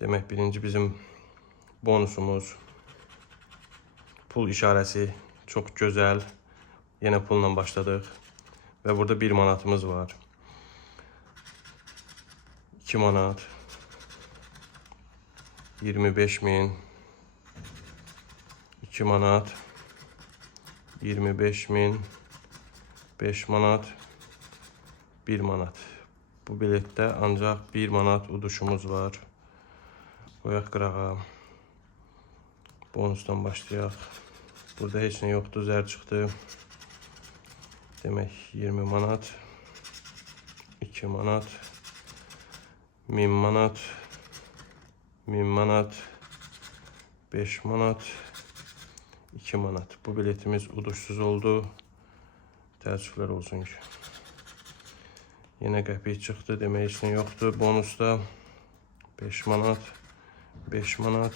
Demek birinci bizim bonusumuz. Pul işarəsi çok güzel. Yine pulla başladık. Ve burada 1 manatımız var. 2 manat. 25.000. 2 manat. 25.000. 5 manat. 1 manat. Bu bilette ancak 1 manat uduşumuz var. Koyaq qırağa. Bonusdan başlayaq. Burada heç nə yoxdur, zər çıxdı. Demək 20 manat. 2 manat. 1000 manat. 1000 manat. 5 manat. 2 manat. Bu biletimiz uduşsuz oldu. Təəssüflər olsun ki. Yine qəpik çıxdı. Demək heç nə yoxdur. Bonusda 5 manat. 5 manat.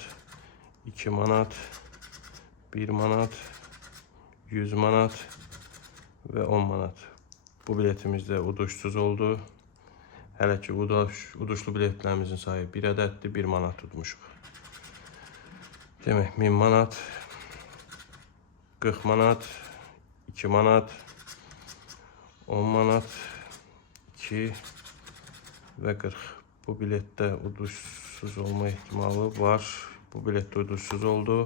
2 manat. 1 manat. 100 manat. Ve 10 manat. Bu biletimiz de uduşsuz oldu. Hələ ki uduşlu biletlerimizin sayı 1 ədəddir. 1 manat tutmuşuq. Demək 1000 manat. 40 manat. 2 manat. 10 manat. 2 ve 40. Bu bilette uduşsuz olma ihtimali var. Bu bilette uduşsuz oldu.